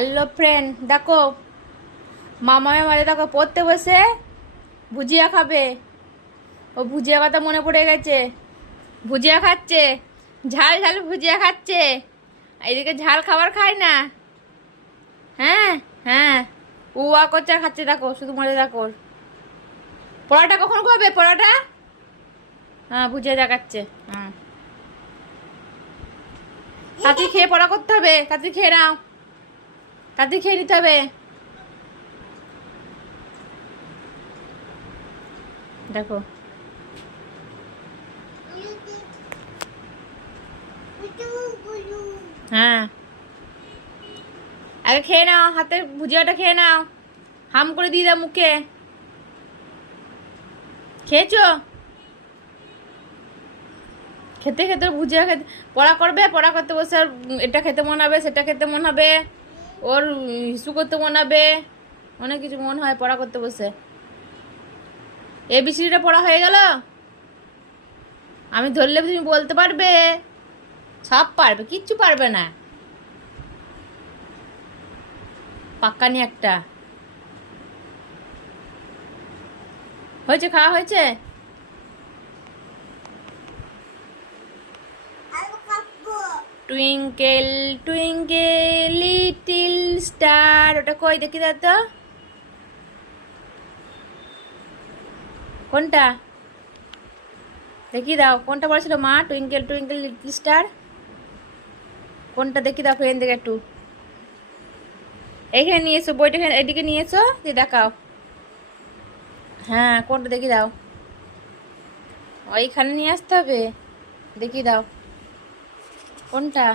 Hello friend, দেখো মামামের মাঝে দেখো পড়তে বসে ভুজিয়া খাবে। ও ভুজিয়া কথা মনে পড়ে গেছে, ভুজিয়া খাচ্ছে, ঝাল ঝাল ভুজিয়া খাচ্ছে। এদিকে ঝাল খাবার খায় না। হ্যাঁ হ্যাঁ, উয়া করছে আর খাচ্ছে, দেখো শুধু মজা দেখো। পড়াটা কখন খাবে পড়াটা? হ্যাঁ ভুজিয়া দেখাচ্ছে। হ্যাঁ তাড়াতাড়ি খেয়ে পড়া করতে হবে, তাড়াতাড়ি খেয়ে নাও, তাড়াতাড়ি খেয়ে নিতে হবে। দেখো হ্যাঁ, আগে খেয়ে নাও, হাতের ভুজিয়াটা খেয়ে নাও, হাম করে দিয়ে দাও মুখে। খেয়েছো? খেতে খেতে ভুজিয়া খেতে পড়া করবে, পড়া করতে বসে আর এটা খেতে মন হবে, সেটা খেতে মন হবে, ওর হিসু করতে মন হবে, অনেক কিছু মন হয় পড়া করতে বসে। এবিসিডিটা পড়া হয়ে গেল? আমি ধরলে তুমি বলতে পারবে? সব পারবে, কিচ্ছু পারবে না, পাক্কানি একটা। হয়েছে, খাওয়া হয়েছে? টুইঙ্কেল টুইঙ্কেল লিটিল স্টার, ওটা কই দেখি দাও তো, কোনটা দেখি দাও, কোনটা বলেছিল মা? টুইঙ্কেল টুইঙ্কেল লিটল স্টার কোনটা দেখি দাও ফ্রেন্ড, দেখে একটু এইখানে নিয়ে এসো, বইটা এদিকে নিয়ে এসো, দিয়ে দেখাও। হ্যাঁ কোনটা দেখি দাও, ওইখানে নিয়ে আসতে হবে, দেখি দাও কোনটা।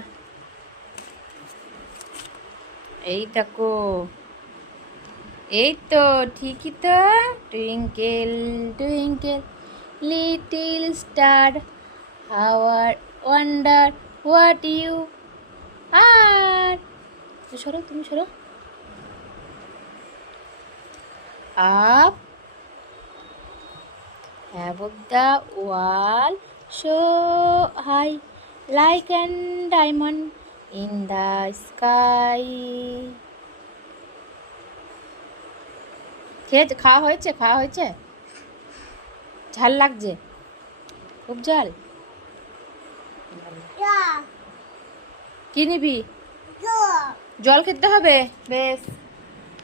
এই দেখো, এই তো ঠিকই তো, টুইঙ্কেল টুইঙ্কেল লিটল স্টার হাওয়ার ওয়ান্ডার হোয়াট ইউ আর। সরো, তুমি সরো। Up above the wall so high like an diamond in the sky. খেয়েছে, খাওয়া হয়েছে, খাওয়া হয়েছে? ঝাল লাগছে, খুব ঝাল। কি নিবি? জল খেতে হবে, বেশ।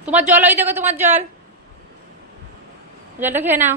তোমার জল, ওই দেখো তোমার জল, জলটা খেয়ে নাও।